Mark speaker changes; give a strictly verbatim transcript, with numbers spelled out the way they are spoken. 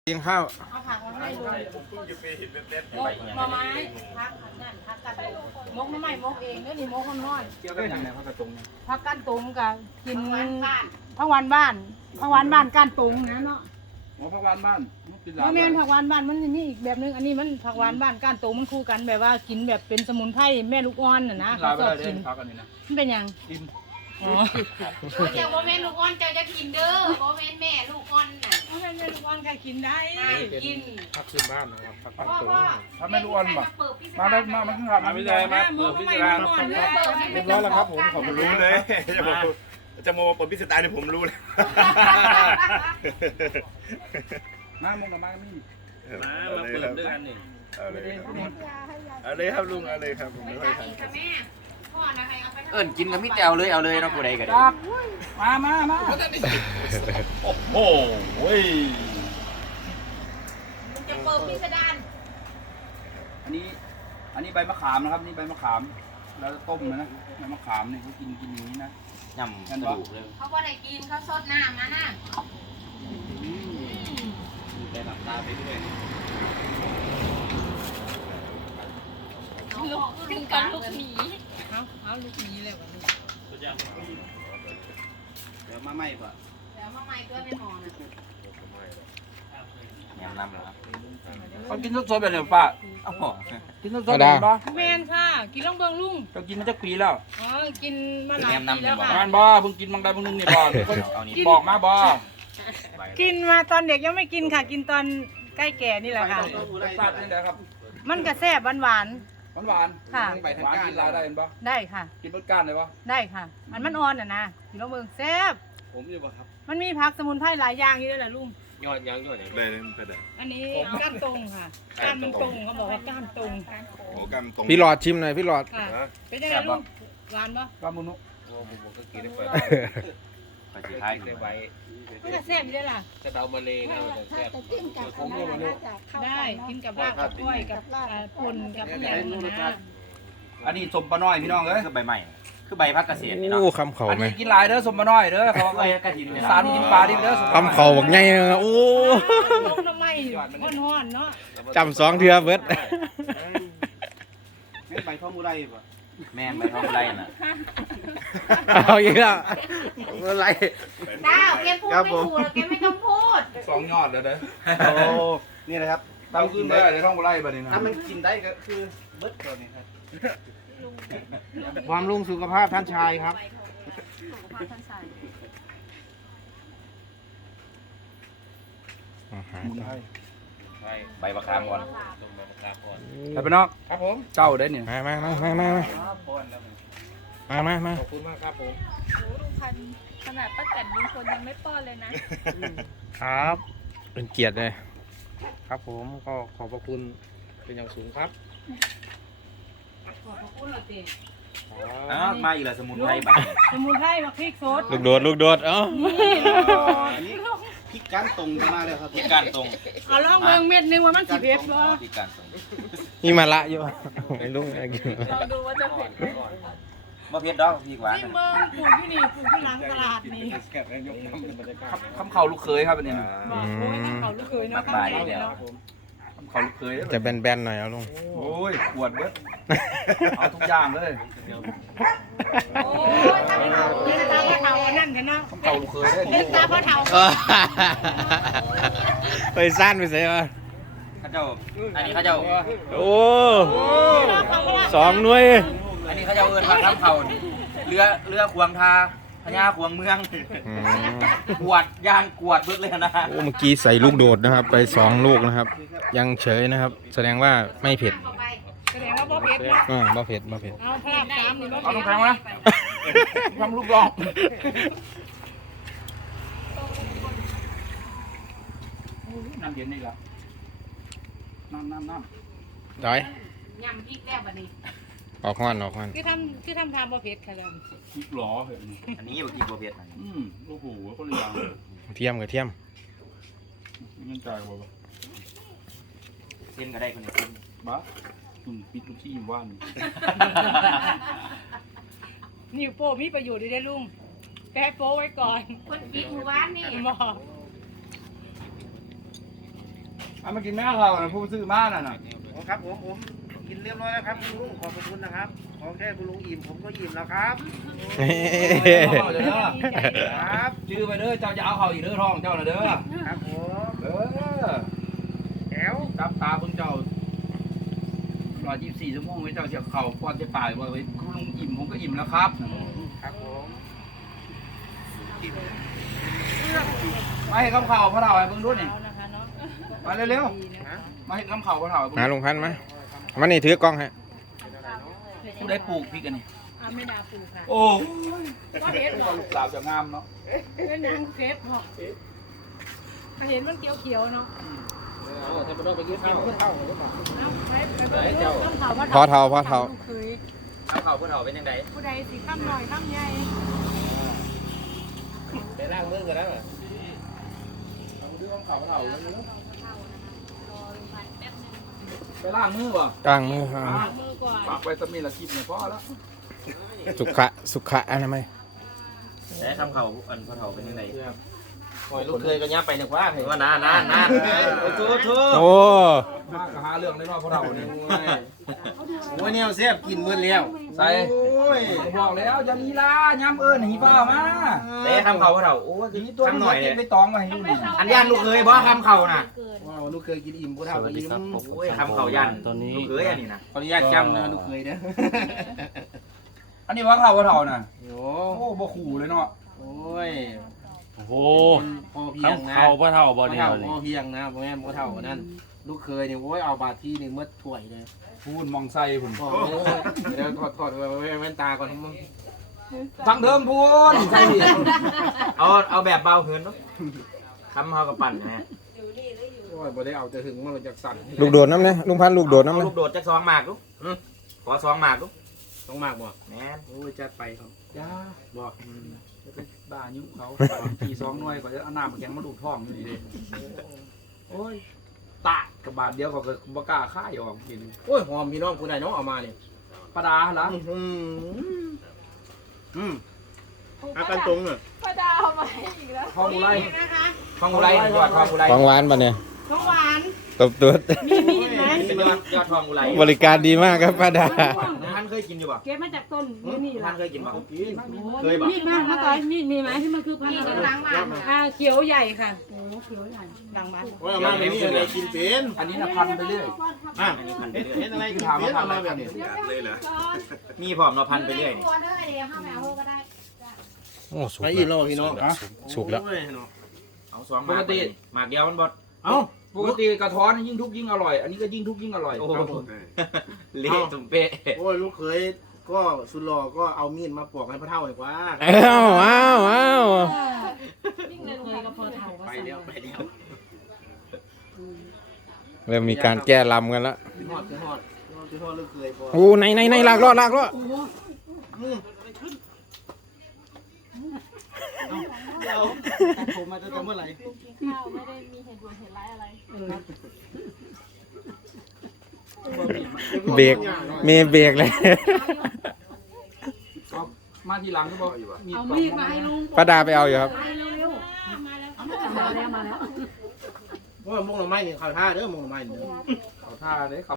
Speaker 1: กินข้าว
Speaker 2: เอาผักมาให้ดูมกหน่อไม้พักนั่นพักกันมกน้ำไม้มกเองเนื้อนี่มกน้อยๆ
Speaker 3: เกี่ยวกับอย่างไรพักกระตุง
Speaker 2: พักกันตุงกับกินผักหวานบ้านผักหวานบ้านก้านตุงนะเนาะ
Speaker 3: หมอพักวานบ้าน
Speaker 2: เพราะแม่นผักหวานบ้านมันนี่อีกแบบนึงอันนี้มันผักหวานบ้านก้านตุงมันคู่กันแบบว่ากินแบบเป็นสมุนไพรแม่ลูกอ่อนน่ะนะ
Speaker 3: ลา
Speaker 2: เขา
Speaker 3: ไป
Speaker 2: ชอบ
Speaker 3: ได้
Speaker 2: กิน
Speaker 3: พักกันนี่นะ
Speaker 2: มันเป็นยัง
Speaker 3: กิน
Speaker 2: อ๋อ
Speaker 4: เจ้าโมเมนลูกอ่อนเจ้าจะกินเด้อโมเมนแม่ลูกอ่อนน่ะ
Speaker 2: แม่แม่ลูกอ่อนใครกินได้
Speaker 4: กิน
Speaker 1: พักขึ้นบ้านนะครับพักตั้ง
Speaker 4: พ่อ
Speaker 1: โต๊
Speaker 4: พ่อ
Speaker 3: ถ้าไม่รู้อันบ่มาได้มามันขึ้นขับมาไม่ได้มา
Speaker 2: มกน้ำไม้มกอ่อนเลย
Speaker 1: เรียบร้อยแล้วครับผมขอบคุณ
Speaker 5: รู้เลยจะบอกจะโมมาเปิดพิสไตล์เนี่ยผมรู้เลย
Speaker 3: น้ำมุกกับมาไม่มี
Speaker 5: มามาเปิดด้วยกันนี่เอาเลยเอาเลยครับลุงเอาเลยครับผม
Speaker 4: ไป
Speaker 5: ไม่ค่อย
Speaker 4: ตัก
Speaker 5: ทัน
Speaker 4: อีกค่ะแม่พ่อนะใครเอาไป
Speaker 6: เอิ้นกินกับมิตรเอาเลยเอาเลยเนาะผู้ใดก็ได้
Speaker 3: จับมามามา
Speaker 5: โอ้โหเว้ย
Speaker 4: มันจะเปิดพิสดาร
Speaker 3: อันนี้อันนี้ใบมะขามนะครับนี่ใบมะขามเราจะต้มนะใบมะขามเนี่ยเขากินกินอย่างนี้นะ
Speaker 6: ยำกระดูกเลย
Speaker 4: เขาบ่ได้กินเขาสดน้ำมานะ
Speaker 6: ได้หลับตาไปด้วย
Speaker 4: ลูกขึ้นกันลูกหนี
Speaker 2: เอาเอาลูกนี้เลยว่ะ
Speaker 6: เดี๋ยวมาใหม่ป่ะ
Speaker 4: แล้วมาใหม่ตัวไม่หมอนะ
Speaker 6: แนะนำเหรอครับ
Speaker 3: เขากินสดๆแบบนี้ป้า
Speaker 6: เอ้าห
Speaker 3: กินสดๆแบบนี้ป่ะ
Speaker 2: แม่นค่ะกินลองเบิ่งลุง
Speaker 3: เรากินมาจากปีแล้ว
Speaker 2: อ๋อกินมาหลายปีแล้วค่ะ
Speaker 3: งานบ่เพิ่งกินบางใดบางนึงนี่บ่
Speaker 6: เอานี่
Speaker 3: บอกมาบ่
Speaker 2: กินมาตอนเด็กยังไม่กินค่ะ กินตอนใกล้แก่นี่แหละค่ะ
Speaker 3: รสชาตินี่แหละครับ
Speaker 2: มันกระแซ่บหวาน
Speaker 3: หวานหวาน
Speaker 2: ค่ะ
Speaker 3: หวานกินลายได้เห็นป่ะ
Speaker 2: ๆได้ค่ะ
Speaker 3: กินเบิดก้านเลยป่ะ
Speaker 2: ได้ค่ะ มันมันอ่อนอ่ะนะกินลองเบิ่งแซ่บ
Speaker 6: ผมอยู่ป่ะครับ
Speaker 2: มันมีผักสมุนไพรหลายอย่างอยู่ด้วยแหละลุง
Speaker 6: ยอดยังยอดยัง
Speaker 5: ได้เลยไปได้
Speaker 2: อันนี้ก้านตรงค่ะก้านมันตรงเขาบอกว่าก้านตรง
Speaker 5: โอ้กันตรง
Speaker 1: พี่หลอดชิมหน่อยพี่หลอด
Speaker 2: ค่ะเป็นยังไงลุงหวานปะ
Speaker 3: ก้านมุนุ
Speaker 6: ผมก็กินได้เปิดไปสุดท้ายได้ไว้
Speaker 2: มันก็แซ่บอยู่ด้วยล่ะ
Speaker 6: จะเดามาเลยนะมันจะแซ่บ
Speaker 2: ได้กินกับลาบกับกล้วยกับอ่าปุ่นกับอหย่างนี้นะ
Speaker 3: อันนี้สมปลาน้อยพี่น้องเอ้ย
Speaker 6: คือใบใหม่คือใบพักเกษตรนี่เนาะ
Speaker 1: โอ้คำเขา
Speaker 3: อัน
Speaker 1: ไหม
Speaker 3: นี้กินหลายเด้อสมปลาน้อยเด้อเขา
Speaker 6: ใบกระถินเนี่ย
Speaker 3: สารกินปลาดิเด้อสมปลา
Speaker 1: คำเขาบอกไงนะโอ้
Speaker 2: ลงทำไมห้อนๆเนาะ
Speaker 1: จำสองเทือเบิด
Speaker 3: ใบข้าวมูไรป่ะ
Speaker 6: แม่นใบทองไรน่ะ
Speaker 1: เอาอีกแล้วอะไร
Speaker 4: ดาวแกพูดไม่ถูกแล้วแกไม่ต้องพูด
Speaker 3: สองยอดแล้วเด้อ
Speaker 7: โอ้นี่นะครับ
Speaker 3: ตามขึ้นได้ในท้องมูไรป่ะนี่นะ
Speaker 7: ถ้ามันกินได้ก็คือเบิดตัวนี้ครับ
Speaker 1: ความรุ่งสุขภาพท่านชายครับ
Speaker 3: หมุนให้
Speaker 6: ใบมะขามก่อน
Speaker 3: ไปพี่น้อง
Speaker 1: ครับผม
Speaker 3: เจ้าได้เนี่ย
Speaker 1: มามามามามามามามา
Speaker 3: ขอบคุณมากครับผม
Speaker 8: ลุงพันธุ์ขนาดป้าแตนลุงพลยังไม่ป้อนเลยนะ
Speaker 1: ครับ เป็นเกียรติเลย ครับผมก็ขอบพระคุณเป็นอย่างสูงครับ
Speaker 2: ขอบพระคุณเราเต็ม
Speaker 6: อ้าวมาอีกแล้วสมุนไพรใบ
Speaker 2: สมุนไพรมาพริกสด
Speaker 1: ลูกโดดลูกโดดเอ้า
Speaker 7: อันนี้พริกก้านตรงมาเลยครับ
Speaker 6: ที่การตรง
Speaker 2: เอาลองเบิ่งเม็ดนึงว่ามันสิเผ็ดบ่
Speaker 6: ที่การตรง
Speaker 1: นี่มาละอยู่ไอ้ลุงไอ้กิน
Speaker 8: ลองดูว่าจะเผ็ดไหม
Speaker 6: มะเพ็ดดอกพี่กว่า
Speaker 2: นี่เบิ่งปลูกอยู่นี่ปลูกที่หลังตลาดนี่
Speaker 3: คำเข่าลูกเคยครับอันนี้นะ
Speaker 2: บอกโอ้ยนั่นเขาลูกเคยเนาะข้างในเนาะ
Speaker 3: คำเข่าลูกเคย
Speaker 1: จะแบนๆหน่อยเอาลุง
Speaker 3: โอ้ยปวดเบิดเอาทุกอย่างเลย
Speaker 2: โอ้ยตาเฒ่าตาเฒ่าอันนั้นกันเนาะ
Speaker 3: คำเข่าลูกเคยเลย
Speaker 2: เป็นตาพ่อเฒ่า
Speaker 1: ไปสั้นไปใส่มา
Speaker 6: ข้าเจ้าอันนี้ข้าเจ้า
Speaker 1: โอ้สองหน่วย
Speaker 6: อันนี้เขาจะเอินว่าข้ามเขานี่เรือเรือขวงทาพญาขวงเมือง
Speaker 1: อืม
Speaker 6: กวดยางกวดเบิดเลยนะ
Speaker 1: โอ้เมื่อกี้ใส่ลูกโดดนะครับ ไปสองลูกนะครับ ยังเฉยนะครับ แสดงว่าไม่เผ็ด
Speaker 2: แสดงว่าบ่เผ็ดเนาะ
Speaker 1: อ่าบ่เผ็ดบ่เผ็ด
Speaker 2: เอาภาพตามนี่บ่
Speaker 3: เอา
Speaker 2: เผ็
Speaker 3: น้ำ
Speaker 2: ด
Speaker 3: แข็งมาทำลูกดองน้ำเย็นนี่ละน้ำน้ำน้ำ
Speaker 1: ด้อย
Speaker 4: ยำพริกแล้วบัดนี้
Speaker 1: ออกห้อนออกห้อน
Speaker 2: คือทำคือทำทำบ่เผ็ดค่ะเลย
Speaker 3: พริกหล่อเหรอ
Speaker 6: อันนี้อยู่กินบัวเบียด
Speaker 3: อืมโอ้โหคนละอย่าง
Speaker 1: เทียมกับเทียม
Speaker 3: เงินจ่ายบ่บ่
Speaker 6: เส้นก็ได้คนนี้เส้น
Speaker 3: บ้าอืมปิดทุกที่ว่าน
Speaker 2: นิ้วโป้มีประโยชน์ดีได้ลุงแต่ให้โป้ไว้ก่อน
Speaker 4: คนปิดหมู่บ้านนี่
Speaker 2: บอก
Speaker 3: เอามากินแม่เขาน่ะผู้ซื้อมาน่ะน่ะ
Speaker 7: ครับผมผมกินเรียบร้อยแล้วครับคุณลุงขอบคุณนะครับขอแค่คุณลุงอิ่มผมก็อิ่มแล้วครับ
Speaker 3: เอาเด้อ
Speaker 7: ครับ
Speaker 3: ชื่อไปเด้อเจ้าจะเอาเขาอีกเด้อท้องเจ้าน่ะเด้อ
Speaker 7: ครับผม
Speaker 3: เด้อ
Speaker 7: แถว
Speaker 3: จับตาเพิ่งเจ้าร้อยยี่สิบสี่ชั่วโมงไว้เจ้าเสียบเข่าก่อนจะป่ายว่าไว้คุณลุงอิ่มผมก็อิ่มแล้วครับ
Speaker 7: ครับผม
Speaker 3: มาให้คำข่าวพระเถาให้เบิ่งดูนี่
Speaker 2: เอานะคะเนาะ
Speaker 3: มาเร็วๆมาให้คำข่าวพระเถาให้เบิ่ง
Speaker 1: หาลุงพันธุ์มามานี่ถือกล้องฮะ
Speaker 3: ผู้ได้ปลูกพริกอันนี้
Speaker 2: อาไม่ดาปูค่ะ
Speaker 3: โอ้
Speaker 2: ก็เห็นหรอ
Speaker 3: ลูกสาวจะงามเนาะ
Speaker 2: เป็นนางเก็บหรอกถ้าเห็นมันเขียวๆเนาะ
Speaker 7: จะไปโดนไปกินข้าวข้าวหรือเปล่า
Speaker 2: เอาไปไปเบิ่งต้องข่าวว่า
Speaker 1: พอเท่าพอเท่า
Speaker 2: ลูกเคย
Speaker 6: คำเขาพระเถาเป็นยังไง
Speaker 2: ผู้ใดสิข้ามหน่อยข้ามใหญ่
Speaker 7: ไปล้างมือกันแล้ว
Speaker 3: เอาดูคำข่าวพระเถาเลยเนาะไปล้างมือป่ะ
Speaker 1: กลางมืออ่า
Speaker 2: มือก่อน
Speaker 3: ปากไปสมีละคลิปเนี่ยพอแล้ว
Speaker 1: สุขะสุขะอนามัย
Speaker 6: แต่คำเขาอันพระเถาเป็นยังไง
Speaker 7: ปล่อยลูกเคยกันยับไปนึกว่าเห็น
Speaker 6: ว่านานนานนาน
Speaker 7: โอ้โหโถ
Speaker 1: โอ้
Speaker 3: มากกับหาเรื่องในรอบพระเถาเนี่ย
Speaker 7: โอ้ยเนี่ยเสียบกินมือแล้ว
Speaker 3: ใส่
Speaker 7: โอ้ย
Speaker 3: บอกแล้วจะลีลาย้ำเอิญหีบ้ามา
Speaker 6: แต่คำเขาพระเถาโอ้ย
Speaker 3: ทีตัว
Speaker 6: คำหน่อย
Speaker 3: เนี่
Speaker 6: เนี่ย ย
Speaker 3: ไปตองมาให้ดูนี่
Speaker 6: อันย่านลูกเคยบ่คำเขาน่ะ
Speaker 7: ว้าวลูกเคยกินอิ่มกูเท่ากับอิ่ม
Speaker 6: โอ้ยคำเขายันลูกเคยอันนี้นะ
Speaker 7: ขออนุญาตจำนะลูกเคยเด้อ
Speaker 3: อันนี้ว่าเขาว่าเถาน่ะ
Speaker 7: โอ้
Speaker 3: โอ้บ่ขู่เลยเนาะ
Speaker 7: โอ้ย
Speaker 5: โอ้โห
Speaker 7: พอเพียงนะ
Speaker 5: เขาพระเท่าบ่
Speaker 7: พอ
Speaker 5: เนี่ย
Speaker 7: เท่า
Speaker 5: นี่
Speaker 7: พอเพียงนะพ่อแม่พ่อเท่านั่นลูกเคยเนี่ยโอ้ยเอาบาทที่หนึ่งมัดถ้วยเลย
Speaker 3: พูดมองใส่ผุน
Speaker 7: โอ้ยเดี๋ยวถอดถอดแว่นตาก่อนมึง
Speaker 3: ฟังเดิมพูนใส่
Speaker 6: เอาเอาแบบเบาเหินเนาะคำเขากับปั่นนะฮะ
Speaker 7: โอ้ยบ่ได้เอาจะถึงมันจากสั่น
Speaker 1: ลูกโดดน้ำเนี่ยลุงพันธุ์ลูกโดดน้ำ
Speaker 6: เอา
Speaker 1: เนี่ย
Speaker 6: ลูกโดดจากซองหมากลูกอืมขอซองหมากลูก
Speaker 7: ต้องมากบ่
Speaker 6: แม่น
Speaker 7: โอ้ยจัดไปครับ
Speaker 3: ยา
Speaker 7: บอก
Speaker 3: บ้ายุ่งเขาขี่สองหน่วยกว่าจะเอาน้ำมาแข็งมาดูดท้องอยู่ดีเลยโอ้ยตะกับบาทเดียวเขาก็บ่กล้าค่ายออกกิน
Speaker 7: โอ้ยหอมพี่น้องคุณนายน้องเอามาเนี่ย
Speaker 3: ปลาดาละ
Speaker 7: อืมอืมอาการตรงอ่ะ
Speaker 8: ป้าดาวมาอีกแล้ว
Speaker 3: ทองอุไร
Speaker 2: นะคะ
Speaker 6: ทองอุไรยอดทองอุไร
Speaker 1: ของหวานปะเนี่ย
Speaker 2: ของหวาน
Speaker 1: ตบตัว
Speaker 2: มีมีดไหม
Speaker 6: เป็นยอดยอดทองอุไร
Speaker 1: บริการดีมากครับป้าดา
Speaker 6: ท่านเคยกินอยู่ป่ะ
Speaker 2: เก็บมาจากต้นนี่นี่
Speaker 6: ท่า
Speaker 2: ละ
Speaker 6: นเคยกินป่ะ
Speaker 7: กิน
Speaker 6: เคยป่ะ
Speaker 2: มีดมามาต่อยมีดมีไหมที่มันคือพันธุ์อะไร
Speaker 4: ล้างบ้าน
Speaker 2: อ่าเขียวใหญ่ค่ะโอ้เขียวใหญ่ดังมาก
Speaker 7: โอ้ยเอามาแบบนี้อะไรกินเป็น
Speaker 3: อันนี้นะพันไปเรื่อย
Speaker 7: อ่ะ
Speaker 6: อันนี้พันไป
Speaker 7: เห็น
Speaker 6: เรื่อย
Speaker 7: เห็นอะไรกินเป็นเอามาแบบนี้
Speaker 5: เลยเหรอ
Speaker 6: มีพร้อมเราพันไปเรื่อยนี่
Speaker 4: ตัวเด้อเดี๋ยวห้าแมวก็ได้
Speaker 1: โอ้สุก
Speaker 7: ไป
Speaker 1: แล้
Speaker 7: อิ่ม
Speaker 1: ว
Speaker 7: แล้วพี่น้อง
Speaker 1: สุกแล้ว
Speaker 7: โอ้ยเนาะ
Speaker 6: เอาซองหมากไปหมากเดียวมันบด
Speaker 7: เอ้า
Speaker 3: ปกติกระท้อนยิ่งทุกยิ่งอร่อย อันนี้ก็ยิ่งทุกยิ่งอร่อย
Speaker 6: โอ้โหเละตุ่มเป๊ะ
Speaker 7: โอ้ยลูกเคยก็สุดหล่อก็เอามีดมาปอกให้พระเท่าอีกว่า
Speaker 1: อ้าวอ้าวอ้าว
Speaker 2: เคยก็พอเท่าก็
Speaker 7: ไป
Speaker 2: สั่ง
Speaker 7: เดียวไปเดียว
Speaker 1: เริ่มมีการแก้ลำกันแล้ว
Speaker 7: คือฮอดคือฮอดคือฮอดลูกเคยพอ
Speaker 1: โอ้ในในในลากรอดลากรอด
Speaker 7: อืมเดี๋ยวตัดผมมาจะทำเมื่อไหร่
Speaker 8: ข้าวไม่ได้มีเหตุด่วนเหตุร้ายอะไร
Speaker 1: เบรกเมย์เบรกเลย
Speaker 3: เอามาทีหลังก็บอก
Speaker 2: เอามีดมาให้ลุง
Speaker 1: ป้าดาไปเอาอยู่ครับ
Speaker 2: ไปเร็วๆมาแล้วมาแล้วมาแล้ว
Speaker 7: เพราะว่ามุงหน่อไม้เนี่ยเขาท่าเด้อมุงหน่อไม้เนี่ย
Speaker 3: เอาท่าเลย